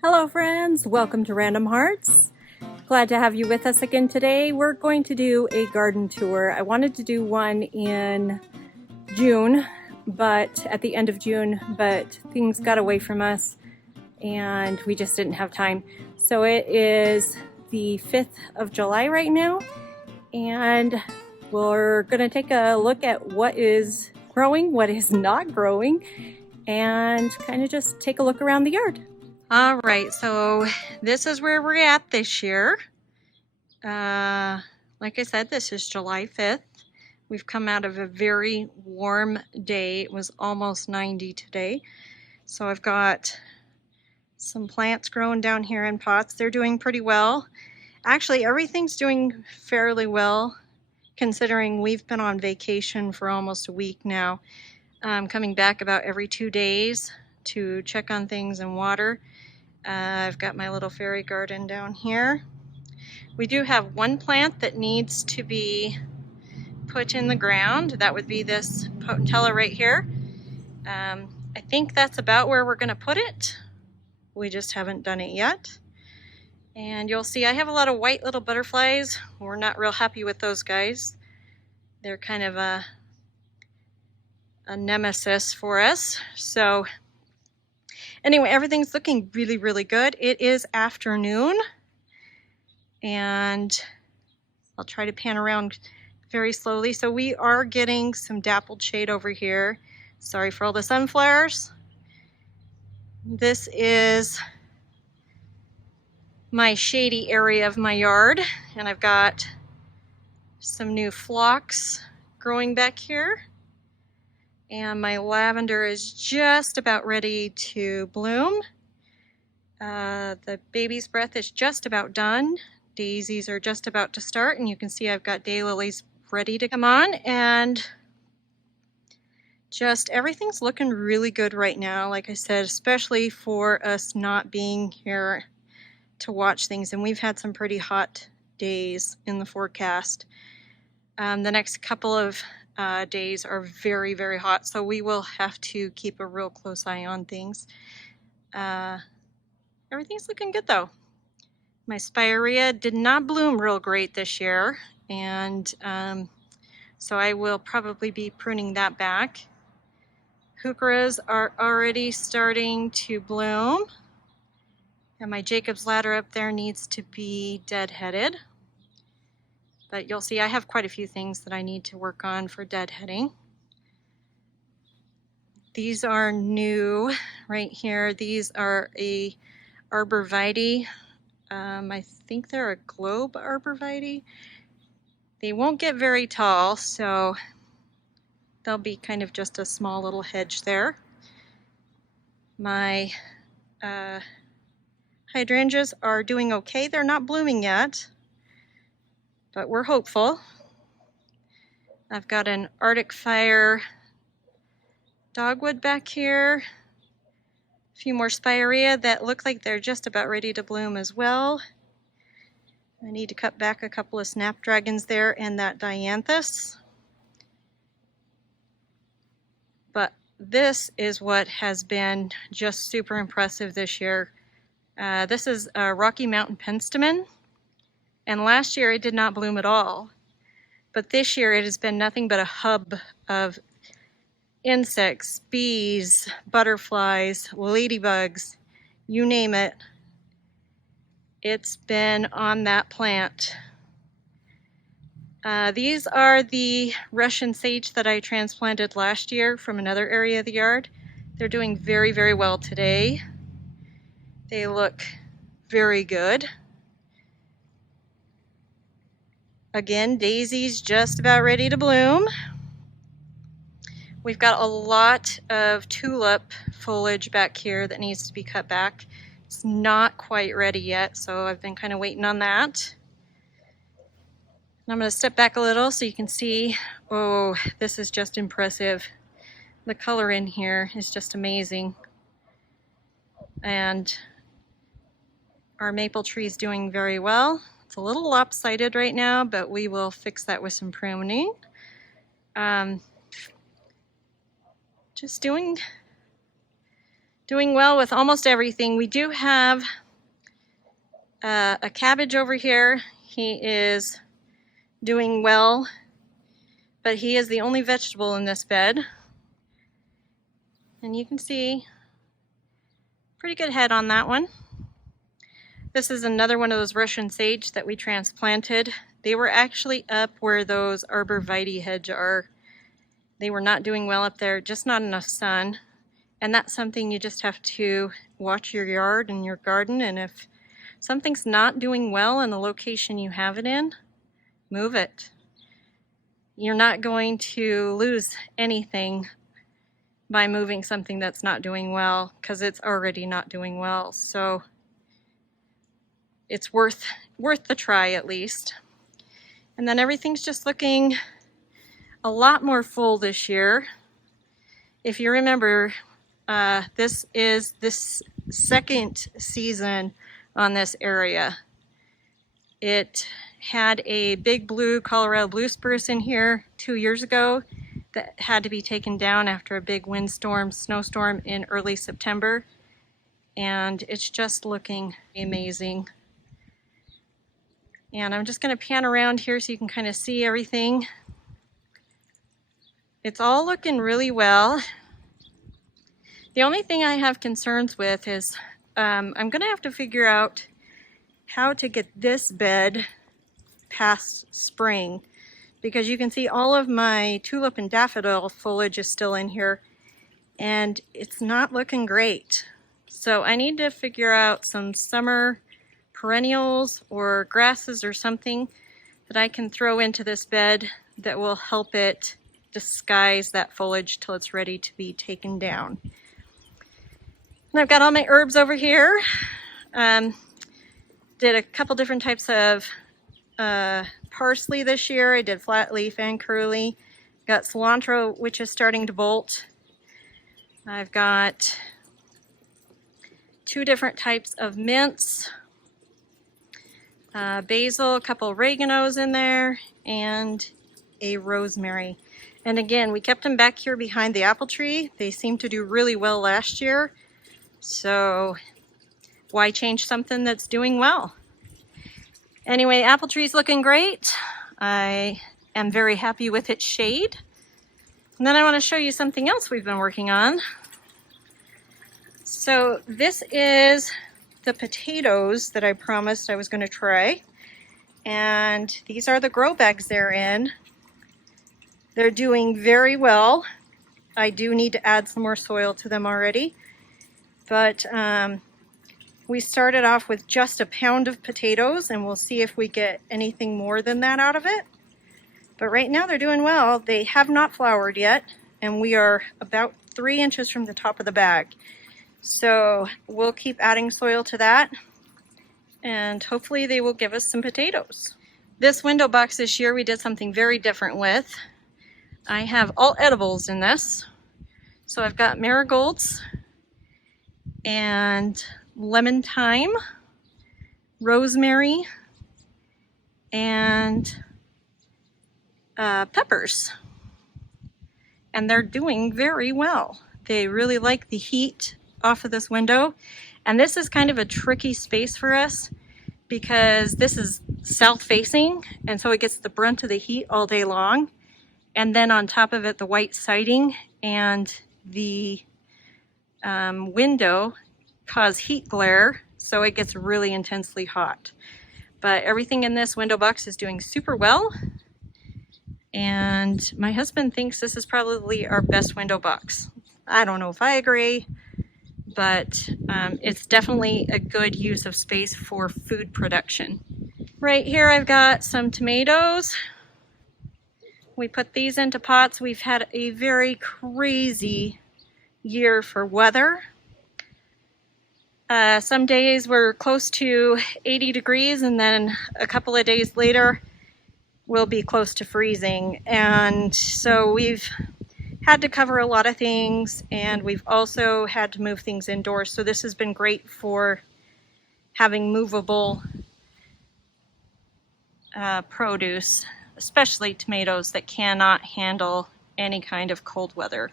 Hello friends, welcome to Random Hearts. Glad to have you with us again today. We're going to do a garden tour. I wanted to do one in June, but at the end of June, but things got away from us and we just didn't have time. So it is the 5th of July right now, and we're gonna take a look at what is growing, what is not growing, and kind of just take a look around the yard. All right, so this is where we're at this year. Like I said, this is July 5th. We've come out of a very warm day. It was almost 90 today. So I've got some plants growing down here in pots. They're doing pretty well. Actually, everything's doing fairly well considering we've been on vacation for almost a week now. I'm coming back about every 2 days to check on things and water. I've got my little fairy garden down here. We do have one plant that needs to be put in the ground. That would be this potentilla right here. I think that's about where we're going to put it. We just haven't done it yet. And you'll see I have a lot of white little butterflies. We're not real happy with those guys. They're kind of a nemesis for us. So anyway, everything's looking really good. It is afternoon, and I'll try to pan around very slowly. So we are getting some dappled shade over here. Sorry for all the sunflowers. This is my shady area of my yard, and I've got some new phlox growing back here. And my lavender is just about ready to bloom. The baby's breath is just about done. Daisies are just about to start, and you can see I've got daylilies ready to come on, and just everything's looking really good right now, like I said, especially for us not being here to watch things. And we've had some pretty hot days in the forecast. The next couple of days are very hot, so we will have to keep a real close eye on things. Everything's looking good though. My spirea did not bloom real great this year, and so I will probably be pruning that back. Heucheras are already starting to bloom, and my Jacob's ladder up there needs to be deadheaded. But you'll see I have quite a few things that I need to work on for deadheading. These are new right here. These are a arborvitae. I think they're a globe arborvitae. They won't get very tall, so they'll be kind of just a small little hedge there. My hydrangeas are doing okay. They're not blooming yet, but we're hopeful. I've got an Arctic Fire dogwood back here. A few more spirea that look like they're just about ready to bloom as well. I need to cut back a couple of snapdragons there and that dianthus. But this is what has been just super impressive this year. This is a Rocky Mountain Penstemon, and last year it did not bloom at all. But this year it has been nothing but a hub of insects, bees, butterflies, ladybugs, you name it. It's been on that plant. These are the Russian sage that I transplanted last year from another area of the yard. They're doing very well today. They look very good. Again, daisies just about ready to bloom. We've got a lot of tulip foliage back here that needs to be cut back. It's not quite ready yet, so I've been kind of waiting on that. And I'm going to step back a little so you can see. Oh, this is just impressive. The color in here is just amazing. And our maple tree is doing very well. It's a little lopsided right now, but we will fix that with some pruning. Just doing doing well with almost everything. We do have a cabbage over here. He is doing well, but he is the only vegetable in this bed. And you can see pretty good head on that one. This is another one of those Russian sage that we transplanted. They were actually up where those arborvitae hedge are. They were not doing well up there, just not enough sun. And that's something you just have to watch your yard and your garden, and if something's not doing well in the location you have it in, move it. You're not going to lose anything by moving something that's not doing well, because it's already not doing well. So it's worth the try at least. And then everything's just looking a lot more full this year. If you remember, this is this second season on this area. It had a big blue Colorado blue spruce in here 2 years ago that had to be taken down after a big windstorm, snowstorm in early September. And it's just looking amazing. And I'm just going to pan around here so you can kind of see everything. It's all looking really well. The only thing I have concerns with is I'm going to have to figure out how to get this bed past spring, because you can see all of my tulip and daffodil foliage is still in here and it's not looking great. So I need to figure out some summer perennials or grasses or something that I can throw into this bed that will help it disguise that foliage till it's ready to be taken down. And I've got all my herbs over here. Did a couple different types of parsley this year. I did flat leaf and curly. Got cilantro, which is starting to bolt. I've got 2 different types of mints. Basil, a couple oreganos in there, and a rosemary. And again, we kept them back here behind the apple tree. They seemed to do really well last year. So why change something that's doing well? Anyway, apple tree's looking great. I am very happy with its shade. And then I want to show you something else we've been working on. So this is the potatoes that I promised I was going to try. And these are the grow bags they're in. They're doing very well. I do need to add some more soil to them already. But we started off with just a pound of potatoes, and we'll see if we get anything more than that out of it. But right now they're doing well. They have not flowered yet, and we are about 3 inches from the top of the bag. So we'll keep adding soil to that, and hopefully they will give us some potatoes. This window box this year we did something very different with. I have all edibles in this. So I've got marigolds and lemon thyme, rosemary, and peppers. And they're doing very well. They really like the heat off of this window. And this is kind of a tricky space for us because this is south facing, and so it gets the brunt of the heat all day long. And then on top of it, the white siding and the window cause heat glare, so it gets really intensely hot. But everything in this window box is doing super well. And my husband thinks this is probably our best window box. I don't know if I agree, but it's definitely a good use of space for food production. Right here I've got some tomatoes. We put these into pots. We've had a very crazy year for weather. Some days we're close to 80 degrees, and then a couple of days later we'll be close to freezing. And so we've had to cover a lot of things, and we've also had to move things indoors. So this has been great for having movable produce, especially tomatoes that cannot handle any kind of cold weather.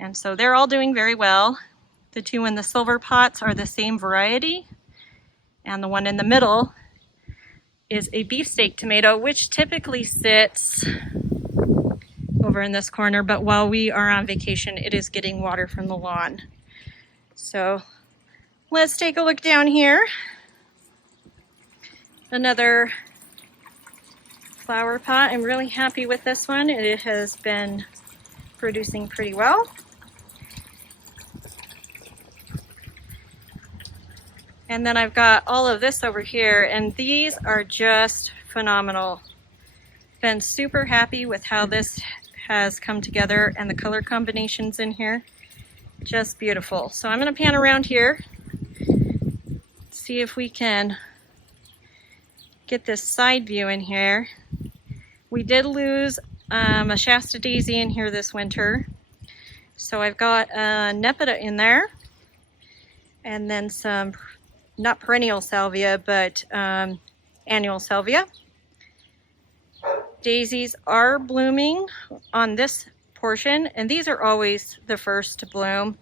And so they're all doing very well. The two in the silver pots are the same variety, and the one in the middle is a beefsteak tomato, which typically sits over in this corner, but while we are on vacation, it is getting water from the lawn. So let's take a look down here. Another flower pot. I'm really happy with this one. It has been producing pretty well. And then I've got all of this over here, and these are just phenomenal. Been super happy with how this has come together and the color combinations in here. Just beautiful. So I'm going to pan around here, see if we can get this side view in here. We did lose a Shasta daisy in here this winter. So I've got a Nepeta in there, and then some, not perennial salvia, but annual salvia. Daisies are blooming on this portion, and these are always the first to bloom.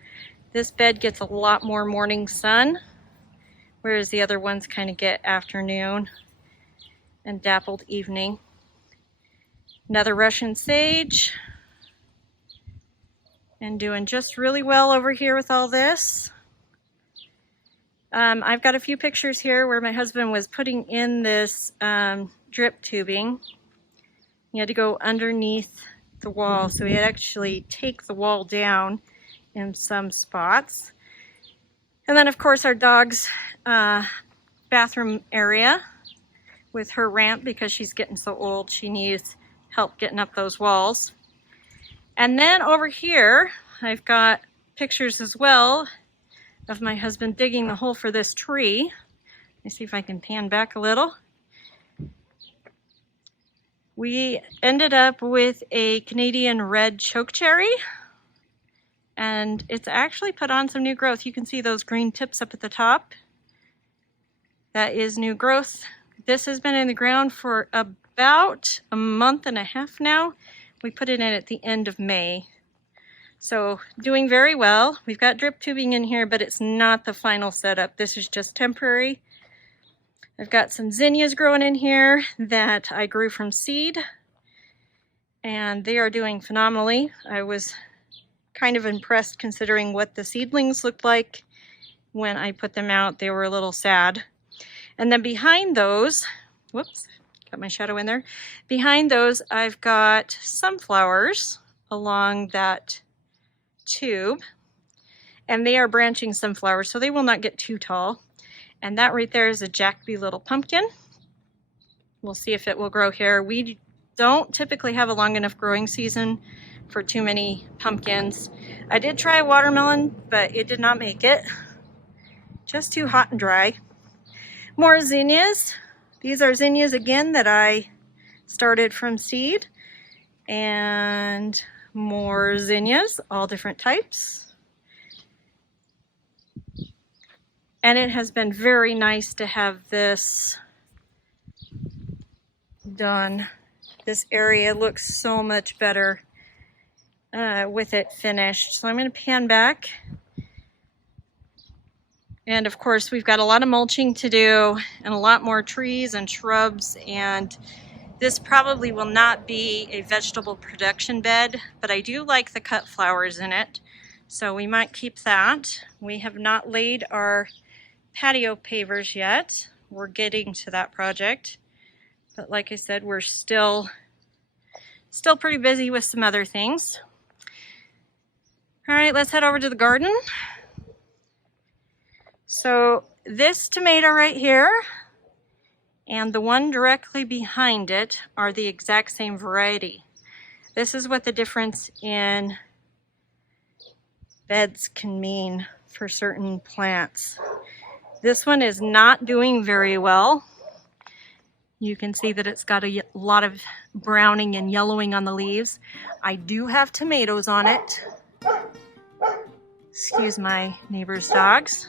This bed gets a lot more morning sun, whereas the other ones kind of get afternoon and dappled evening. Another Russian sage, and doing just really well over here with all this. I've got a few pictures here where my husband was putting in this drip tubing. He had to go underneath the wall, so he had actually take the wall down in some spots. And then of course our dog's bathroom area with her ramp, because she's getting so old she needs help getting up those walls. And then over here I've got pictures as well of my husband digging the hole for this tree. Let me see if I can pan back a little. We ended up with a Canadian red chokecherry, and it's actually put on some new growth. You can see those green tips up at the top. That is new growth. This has been in the ground for about a month and a half now. We put it in at the end of May. So doing very well. We've got drip tubing in here, but it's not the final setup. This is just temporary. I've got some zinnias growing in here that I grew from seed, and they are doing phenomenally. I was kind of impressed considering what the seedlings looked like when I put them out. They were a little sad. And then behind those, whoops, got my shadow in there. Behind those, I've got sunflowers along that tube, and they are branching sunflowers, so they will not get too tall. And that right there is a Jacoby little pumpkin. We'll see if it will grow here. We don't typically have a long enough growing season for too many pumpkins. I did try a watermelon, but it did not make it. Just too hot and dry. More zinnias. These are zinnias again that I started from seed. And more zinnias, all different types. And it has been very nice to have this done. This area looks so much better with it finished. So I'm going to pan back. And of course we've got a lot of mulching to do and a lot more trees and shrubs, and this probably will not be a vegetable production bed, but I do like the cut flowers in it, so we might keep that. We have not laid our patio pavers yet. We're getting to that project, but like I said, we're still pretty busy with some other things. All right, let's head over to the garden. So this tomato right here and the one directly behind it are the exact same variety. This is what the difference in beds can mean for certain plants. This one is not doing very well. You can see that it's got a lot of browning and yellowing on the leaves. I do have tomatoes on it. Excuse my neighbor's dogs.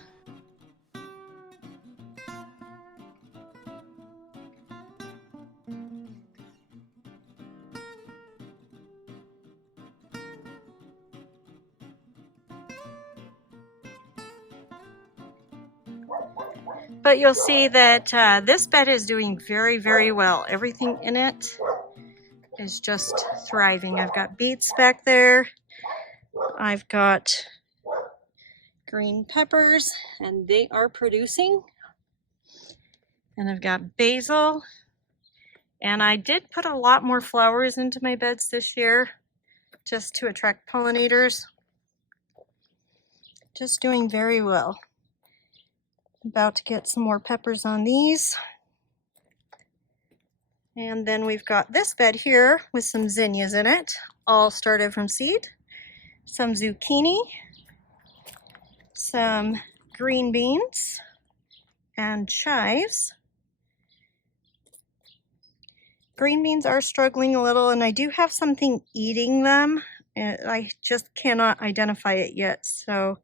But you'll see that this bed is doing very, very well. Everything in it is just thriving. I've got beets back there. I've got green peppers, and they are producing. And I've got basil. And I did put a lot more flowers into my beds this year just to attract pollinators. Just doing very well. About to get some more peppers on these. And then we've got this bed here with some zinnias in it, all started from seed. Some zucchini, some green beans, and chives. Green beans are struggling a little, and I do have something eating them. I just cannot identify it yet, so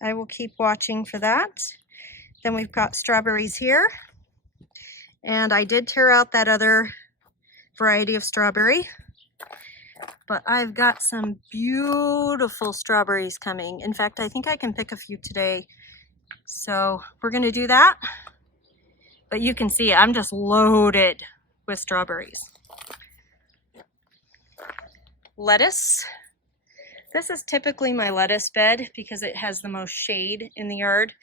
I will keep watching for that. Then we've got strawberries here, and I did tear out that other variety of strawberry, but I've got some beautiful strawberries coming. In fact, I think I can pick a few today, so we're gonna do that. But you can see I'm just loaded with strawberries. Lettuce. This is typically my lettuce bed because it has the most shade in the yard.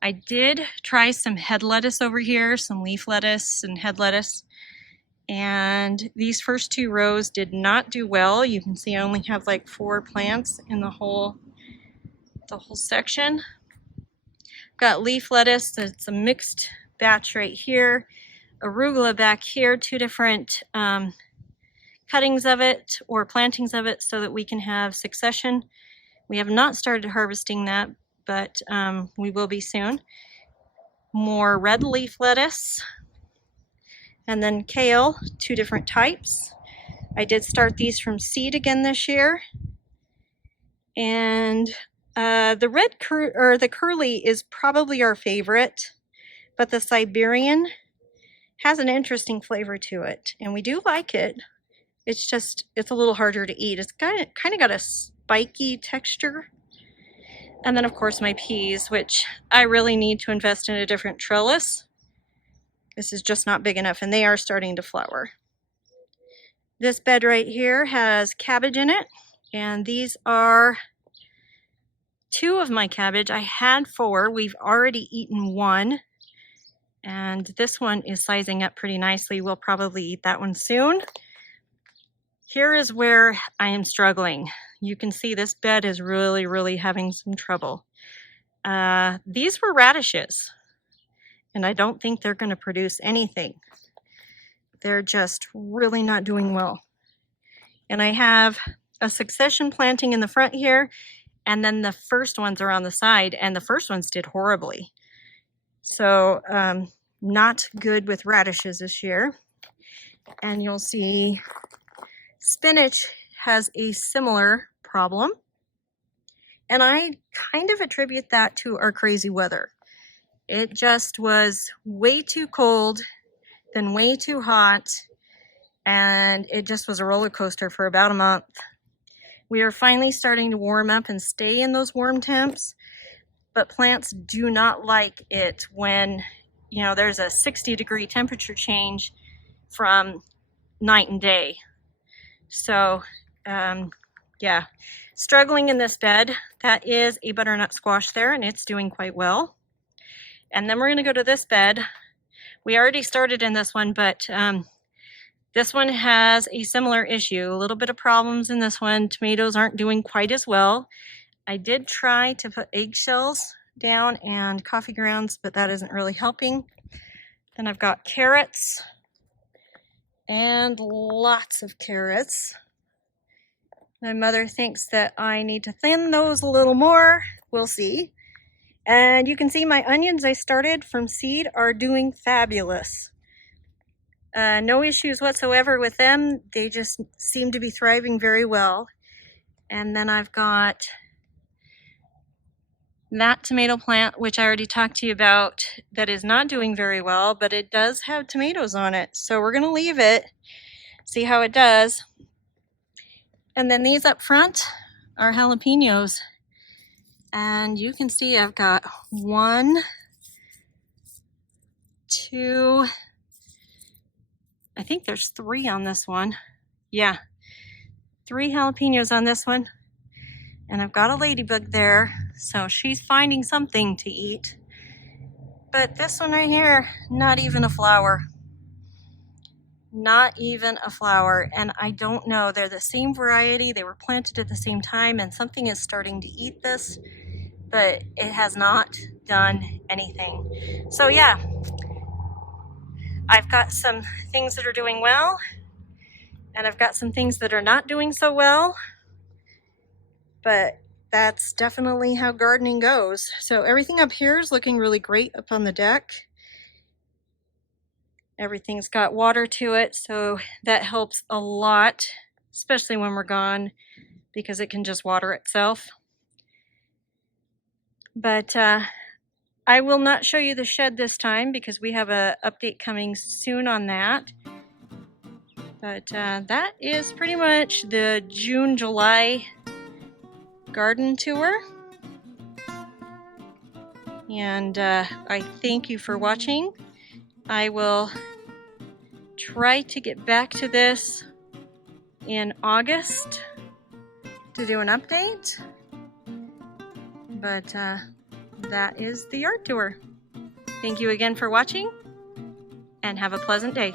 I did try some head lettuce over here, some leaf lettuce and head lettuce, and these first two rows did not do well. You can see I only have like 4 plants in the whole section. Got leaf lettuce, it's a mixed batch right here. Arugula back here, 2 different cuttings of it or plantings of it so that we can have succession. We have not started harvesting that, but we will be soon. More red leaf lettuce, and then kale, 2 different types. I did start these from seed again this year. And the red the curly is probably our favorite, but the Siberian has an interesting flavor to it, and we do like it. It's a little harder to eat. It's kind of got a spiky texture. And then of course my peas, which I really need to invest in a different trellis. This is just not big enough, and they are starting to flower. This bed right here has cabbage in it, and these are 2 of my cabbage. I had 4. We've already eaten 1, and this one is sizing up pretty nicely. We'll probably eat that one soon. Here is where I am struggling. You can see this bed is really having some trouble. These were radishes, and I don't think they're going to produce anything. They're just really not doing well. And I have a succession planting in the front here, and then the first ones are on the side, and the first ones did horribly. So not good with radishes this year. And you'll see spinach has a similar problem. And I kind of attribute that to our crazy weather. It just was way too cold, then way too hot, and it just was a roller coaster for about a month. We are finally starting to warm up and stay in those warm temps, but plants do not like it when, you know, there's a 60-degree temperature change from night and day. So, yeah, struggling in this bed. That is a butternut squash there, and it's doing quite well. And then we're going to go to this bed. We already started in this one, but this one has a similar issue. A little bit of problems in this one. Tomatoes aren't doing quite as well. I did try to put eggshells down and coffee grounds, but that isn't really helping. Then I've got carrots, and lots of carrots. My mother thinks that I need to thin those a little more. We'll see. And you can see my onions I started from seed are doing fabulous. No issues whatsoever with them. They just seem to be thriving very well. And then I've got that tomato plant, which I already talked to you about, that is not doing very well, but it does have tomatoes on it. So we're gonna leave it, see how it does. And then these up front are jalapenos. And you can see I've got 1, 2, I think there's 3 on this one. Yeah, 3 jalapenos on this one. And I've got a ladybug there, so she's finding something to eat. But this one right here, not even a flower. Not even a flower. And I don't know, they're the same variety. They were planted at the same time, and something is starting to eat this, but it has not done anything. So yeah, I've got some things that are doing well, and I've got some things that are not doing so well, but that's definitely how gardening goes. So everything up here is looking really great up on the deck. Everything's got water to it, so that helps a lot, especially when we're gone, because it can just water itself. But I will not show you the shed this time because we have an update coming soon on that. But that is pretty much the June-July garden tour. And I thank you for watching. I will try to get back to this in August to do an update. But that is the yard tour. Thank you again for watching, and have a pleasant day.